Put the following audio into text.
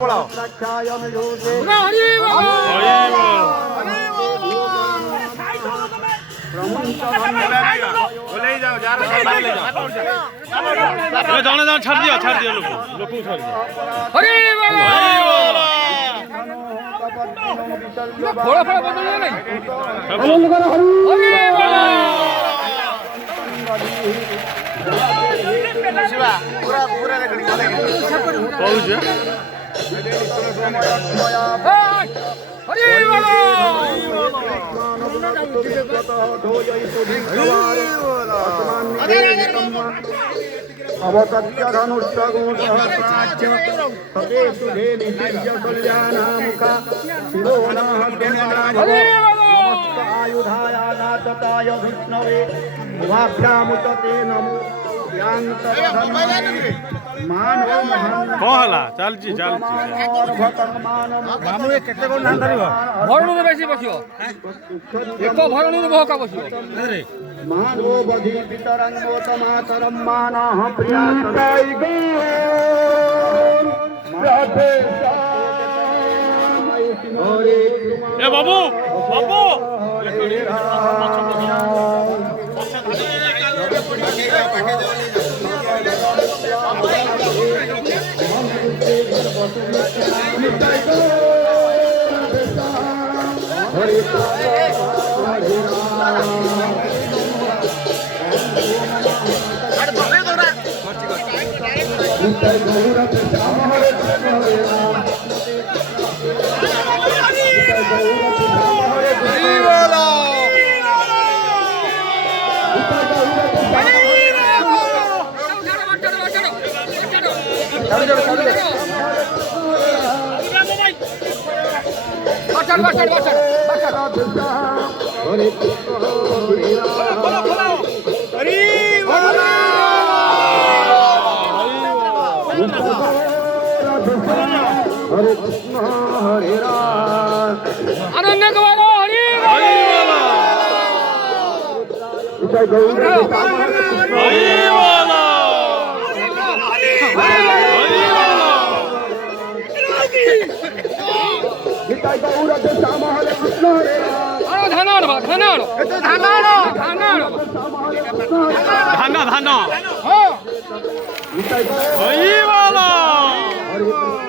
बोलाओ जाने जान छाड़ दिया लोग छाड़ दिया हरी थोड़ा थोड़ा बदल नहीं शिवा पूरा पूरा रेकॉर्डिंग पहुंच आयुधाय विष्णवे उभाभ्यामुचते नमो कहला चलची भरणु बेसी बसियो एक भरणु बहका बसियो मानो बधि पितरंगो तमातरम मानः प्रियाय ए बाबू हरे कृष्ण हरे राम आनंद कुमार हरि जय गौर धाना हरे